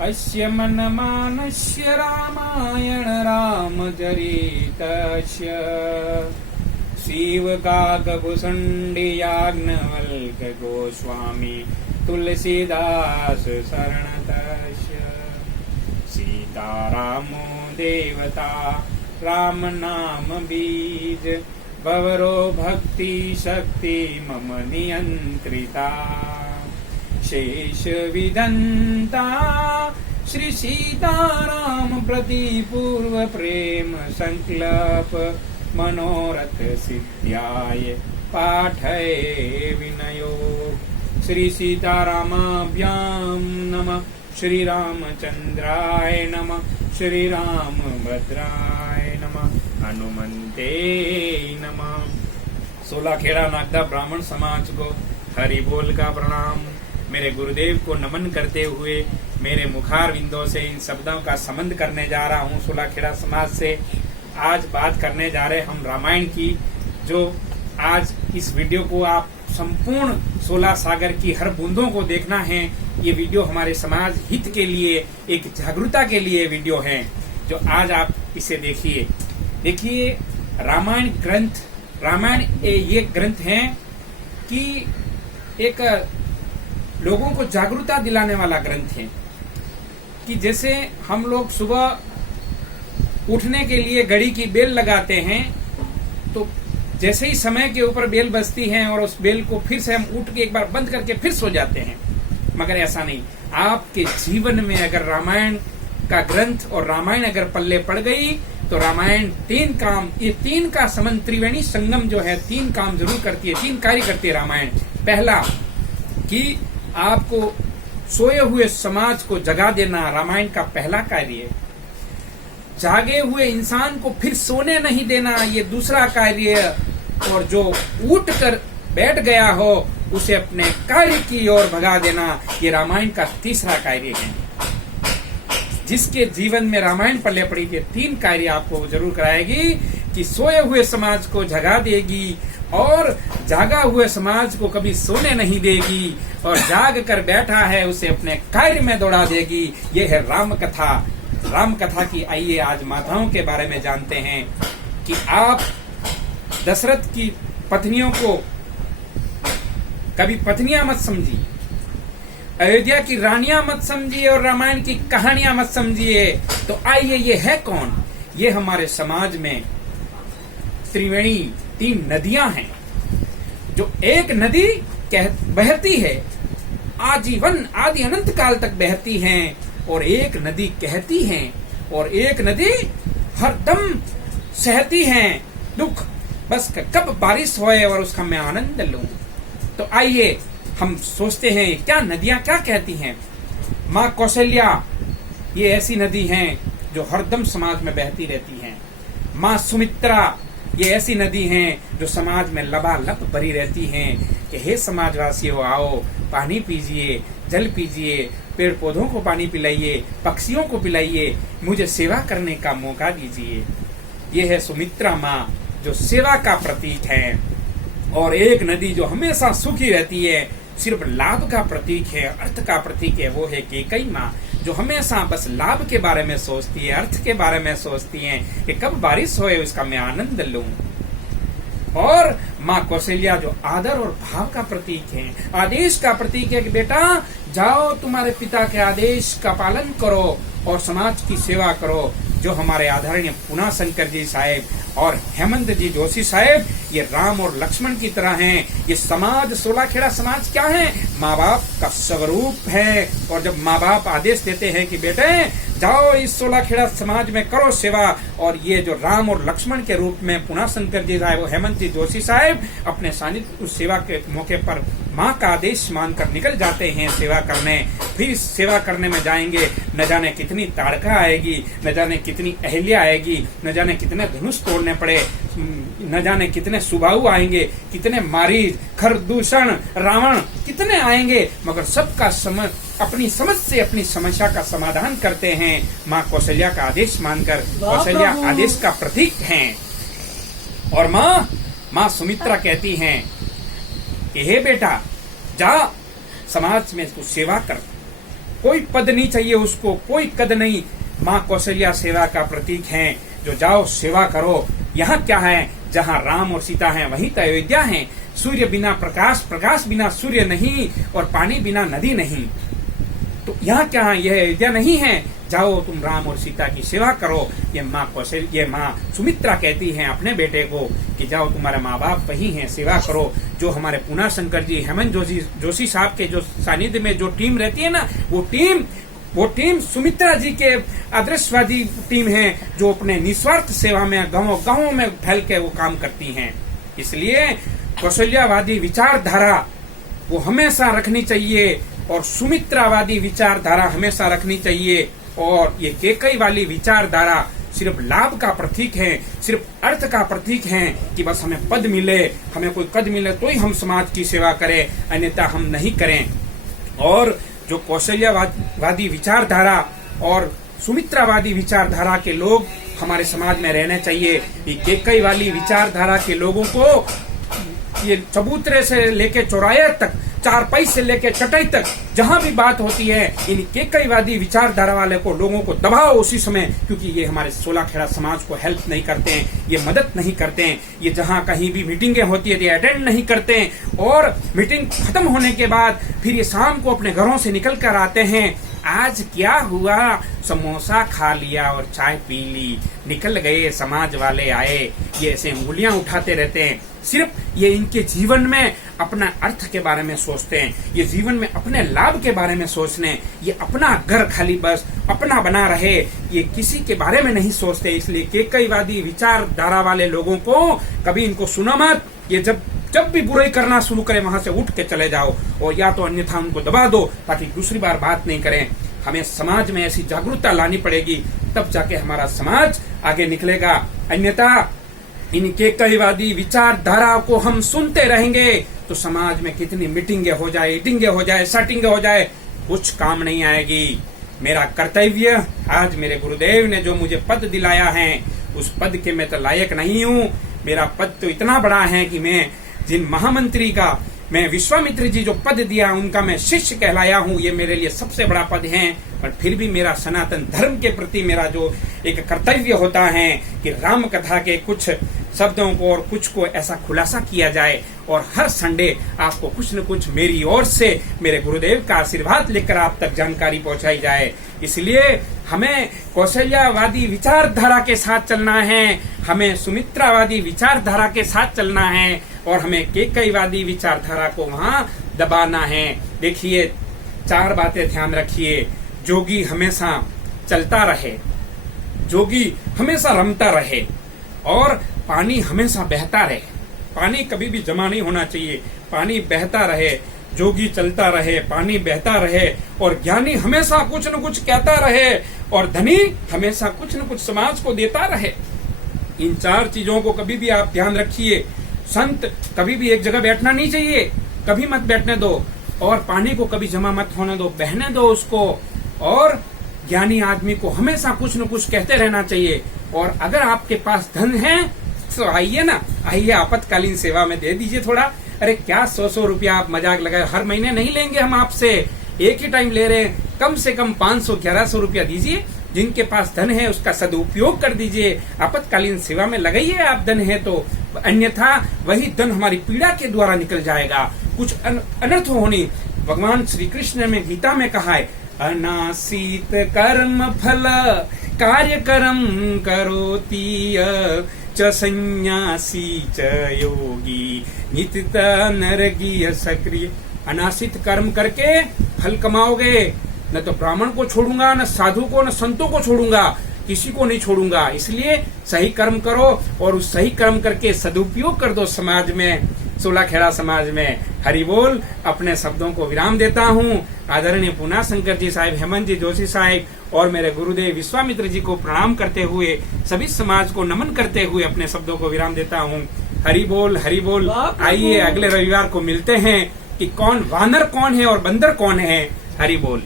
अस्य मनमानस्य रामायण रामचरितस्य शिवकाकभुषुण्डी याज्ञवल्क्य गोस्वामी तुलसीदास शरणतस्य सीतारामो देवता राम नाम बीज भवरो भक्ति शक्ति मम नियंत्रिता शेष विदंता श्री सीताराम प्रति पूर्व प्रेम संकल्प मनोरथ सिद्ध्याय पाठय विनयो श्री सीतारामाभ्याम नमः श्री रामचंद्राय नमः श्री रामभद्राय नमः हनुमंते नमः। सोलाखेड़ा नागदा ब्राह्मण समाज को हरि बोल का प्रणाम। मेरे गुरुदेव को नमन करते हुए मेरे मुखार बिंदों से इन शब्दों का संबंध करने जा रहा हूँ सोलाखेड़ा समाज से। आज बात करने जा रहे हम रामायण की, जो आज इस वीडियो को आप संपूर्ण 16 सागर की हर बूंदों को देखना है। ये वीडियो हमारे समाज हित के लिए, एक जागरूकता के लिए वीडियो है, जो आज आप इसे देखिए। देखिए, रामायण ग्रंथ, रामायण ये ग्रंथ है कि एक लोगों को जागरूकता दिलाने वाला ग्रंथ है। कि जैसे हम लोग सुबह उठने के लिए घड़ी की बेल लगाते हैं, तो जैसे ही समय के ऊपर बेल बजती है और उस बेल को फिर से हम उठ के एक बार बंद करके फिर सो जाते हैं, मगर ऐसा नहीं। आपके जीवन में अगर रामायण का ग्रंथ और रामायण अगर पल्ले पड़ गई तो रामायण 3 काम, ये 3 का संबंध, त्रिवेणी संगम जो है 3 काम जरूर करती है, 3 कार्य करती है रामायण। पहला कि आपको सोए हुए समाज को जगा देना रामायण का पहला कार्य है। जागे हुए इंसान को फिर सोने नहीं देना, ये दूसरा कार्य है। और जो उठ कर बैठ गया हो उसे अपने कार्य की ओर भगा देना, ये रामायण का तीसरा कार्य है। जिसके जीवन में रामायण पल्ले पड़ी के 3 कार्य आपको जरूर कराएगी कि सोए हुए समाज को जगा देगी और जागा हुए समाज को कभी सोने नहीं देगी, और जाग कर बैठा है उसे अपने कार्य में दौड़ा देगी। ये है राम कथा। राम कथा की आइए आज माताओं के बारे में जानते हैं कि आप दशरथ की पत्नियों को कभी पत्नियां मत समझिए, अयोध्या की रानियां मत समझिए और रामायण की कहानियां मत समझिए। तो आइए, ये है कौन? ये हमारे समाज में त्रिवेणी 3 नदियां हैं, जो एक नदी बहती है आजीवन, आदि अनंत काल तक बहती हैं, और एक नदी कहती है, और एक नदी हरदम सहती है दुख, बस कब बारिश होए और उसका मैं आनंद लूं। तो आइए हम सोचते हैं क्या नदियां क्या कहती हैं। माँ कौशल्या, ये ऐसी नदी हैं जो हरदम समाज में बहती रहती हैं। माँ सुमित्रा, ये ऐसी नदी हैं जो समाज में लबालब भरी रहती हैं कि हे समाजवासियों, आओ पानी पीजिए, जल पीजिए, पेड़ पौधों को पानी पिलाइए, पक्षियों को पिलाइए, मुझे सेवा करने का मौका दीजिए। ये है सुमित्रा माँ, जो सेवा का प्रतीक है। और एक नदी जो हमेशा सुखी रहती है, सिर्फ लाभ का प्रतीक है, अर्थ का प्रतीक है, वो है कैकेयी माँ, जो हमेशा बस लाभ के बारे में सोचती है, अर्थ के बारे में सोचती है कि कब बारिश होए उसका मैं आनंद लूं। और माँ कौशल्या जो आदर और भाव का प्रतीक है, आदेश का प्रतीक है कि बेटा जाओ तुम्हारे पिता के आदेश का पालन करो और समाज की सेवा करो। जो हमारे आदरणीय पूना शंकर जी साहेब और हेमंत जी जोशी साहेब, ये राम और लक्ष्मण की तरह हैं। ये समाज, सोलाखेड़ा समाज क्या है? माँ बाप का स्वरूप है। और जब माँ बाप आदेश देते हैं कि बेटे जाओ इस सोलाखेड़ा समाज में करो सेवा, और ये जो राम और लक्ष्मण के रूप में पूना शंकर जी साहेब और हेमंत जी जोशी साहेब अपने सानिध्य उस सेवा के मौके पर माँ का आदेश मानकर निकल जाते हैं सेवा करने। फिर सेवा करने में जाएंगे, न जाने कितनी ताड़का आएगी, न जाने कितनी अहल्या आएगी, न जाने कितने धनुष तोड़ने पड़े, न जाने कितने सुबाहु आएंगे, कितने मारीच, खरदूषण, रावण कितने आएंगे, मगर सबका अपनी समझ से अपनी समस्या का समाधान करते हैं माँ कौशल्या का आदेश मानकर। कौशल्या आदेश का प्रतीक हैं। और माँ सुमित्रा कहती हैं कि हे बेटा जा समाज में तू सेवा कर, कोई पद नहीं चाहिए उसको, कोई कद नहीं। माँ कौशल्या सेवा का प्रतीक है, जो जाओ सेवा करो। यहाँ क्या है, जहाँ राम और सीता हैं वहीं तो अयोध्या है। सूर्य बिना प्रकाश, प्रकाश बिना सूर्य नहीं, और पानी बिना नदी नहीं। तो यहाँ क्या है, यह अयोध्या नहीं है। जाओ तुम राम और सीता की सेवा करो। ये माँ सुमित्रा कहती हैं अपने बेटे को कि जाओ तुम्हारे माँ बाप वही हैं, सेवा करो। जो हमारे पूना शंकर जी, हेमंत जोशी साहब के जो सानिध्य में जो टीम रहती है ना, वो टीम सुमित्रा जी के आदर्शवादी टीम है, जो अपने निस्वार्थ सेवा में गांवों में फैल के वो काम करती हैं। इसलिए कौशल्यावादी विचारधारा वो हमेशा रखनी चाहिए, और सुमित्रावादी विचारधारा हमेशा रखनी चाहिए। और ये केकई वाली विचारधारा सिर्फ लाभ का प्रतीक है, सिर्फ अर्थ का प्रतीक है कि बस हमें पद मिले, हमें कोई पद मिले तो ही हम समाज की सेवा करें, अन्यथा हम नहीं करें। और जो कौशल्यावादी विचारधारा और सुमित्रावादी विचारधारा के लोग हमारे समाज में रहने चाहिए। ये केकई वाली विचारधारा के लोगों को ये चबूतरे से लेके चौराहे तक, चारपाई से लेके चटाई तक, जहां भी बात होती है, इन केकईवादी विचारधारा वाले को लोगों को दबाओ उसी समय, क्योंकि ये हमारे सोलाखेड़ा समाज को हेल्प नहीं करते हैं, ये मदद नहीं करते हैं। ये जहां कहीं भी मीटिंगें होती है ये अटेंड नहीं करते हैं, और मीटिंग खत्म होने के बाद फिर ये शाम को अपने घरों से निकल कर आते हैं। आज क्या हुआ, समोसा खा लिया और चाय पी ली, निकल गए, समाज वाले आए। ये ऐसे उंगलियां उठाते रहते हैं। सिर्फ ये इनके जीवन में अपना अर्थ के बारे में सोचते हैं, ये जीवन में अपने लाभ के बारे में सोचने, ये अपना घर खाली बस अपना बना रहे, ये किसी के बारे में नहीं सोचते। इसलिए केकईवादी विचारधारा वाले लोगों को कभी इनको सुनो मत। ये जब भी बुराई करना शुरू करें वहां से उठ के चले जाओ, और या तो अन्यथा उनको दबा दो ताकि दूसरी बार बात नहीं करें। हमें समाज में ऐसी जागरूकता लानी पड़ेगी, तब जाके हमारा समाज आगे निकलेगा। अन्यथा इन केकईवादी विचारधारा को हम सुनते रहेंगे तो समाज में कितनी मीटिंगें हो जाए, ईटिंगें हो जाए, सेटिंगें हो जाए, कुछ काम नहीं आएगी। मेरा कर्तव्य, आज मेरे गुरुदेव ने जो मुझे पद दिलाया है, उस पद के मैं तो लायक नहीं हूँ। मेरा पद तो इतना बड़ा है कि मैं जिन महामंत्री का, मैं विश्वामित्र जी जो पद दिया उनका मैं शिष्य कहलाया हूँ, ये मेरे लिए सबसे बड़ा पद है। पर फिर भी मेरा सनातन धर्म के प्रति मेरा जो एक कर्तव्य होता है कि राम कथा के कुछ शब्दों को और कुछ को ऐसा खुलासा किया जाए, और हर संडे आपको कुछ न कुछ मेरी ओर से मेरे गुरुदेव का आशीर्वाद लेकर आप तक जानकारी पहुंचाई जाए। इसलिए हमें कौशल्यावादी विचारधारा के साथ चलना है, हमें सुमित्रावादी विचारधारा के साथ चलना है, और हमें केकईवादी विचारधारा को वहां दबाना है। देखिए, 4 बातें ध्यान रखिए। जोगी हमेशा चलता रहे, जोगी हमेशा रमता रहे, और पानी हमेशा बहता रहे। पानी कभी भी जमा नहीं होना चाहिए, पानी बहता रहे। जोगी चलता रहे, पानी बहता रहे, और ज्ञानी हमेशा कुछ न कुछ कहता रहे, और धनी हमेशा कुछ न कुछ समाज को देता रहे। इन 4 चीजों को कभी भी आप ध्यान रखिए। संत कभी भी एक जगह बैठना नहीं चाहिए, कभी मत बैठने दो, और पानी को कभी जमा मत होने दो, बहने दो उसको। और ज्ञानी आदमी को हमेशा कुछ न कुछ कहते रहना चाहिए। और अगर आपके पास धन है तो आइए ना, आइए आपातकालीन सेवा में दे दीजिए थोड़ा। अरे क्या 100 रुपया आप मजाक लगाए, हर महीने नहीं लेंगे हम आपसे, एक ही टाइम ले रहे हैं। कम से कम 500-1100 रुपया दीजिए। जिनके पास धन है उसका सदुपयोग कर दीजिए, आपातकालीन सेवा में लगाइए आप धन है तो। अन्यथा वही धन हमारी पीड़ा के द्वारा निकल जाएगा, कुछ अनर्थ होनी। भगवान श्री कृष्ण ने गीता में कहा है, अनासीत कर्म फल कार्य कर्म करोति च संन्यासी च योगी नित्य नरकीय सक्रिय। अनासित कर्म करके फल कमाओगे, न तो ब्राह्मण को छोड़ूंगा, न साधु को, न संतों को छोड़ूंगा, किसी को नहीं छोड़ूंगा। इसलिए सही कर्म करो, और उस सही कर्म करके सदुपयोग कर दो समाज में, सोलाखेड़ा समाज में। हरि बोल। अपने शब्दों को विराम देता हूँ। आदरणीय पूना शंकर जी साहिब, हेमंत जी जोशी साहिब और मेरे गुरुदेव विश्वामित्र जी को प्रणाम करते हुए, सभी समाज को नमन करते हुए अपने शब्दों को विराम देता हूँ। हरि बोल, हरि बोल। आइए अगले रविवार को मिलते हैं कि कौन वानर कौन है और बंदर कौन है। हरि बोल।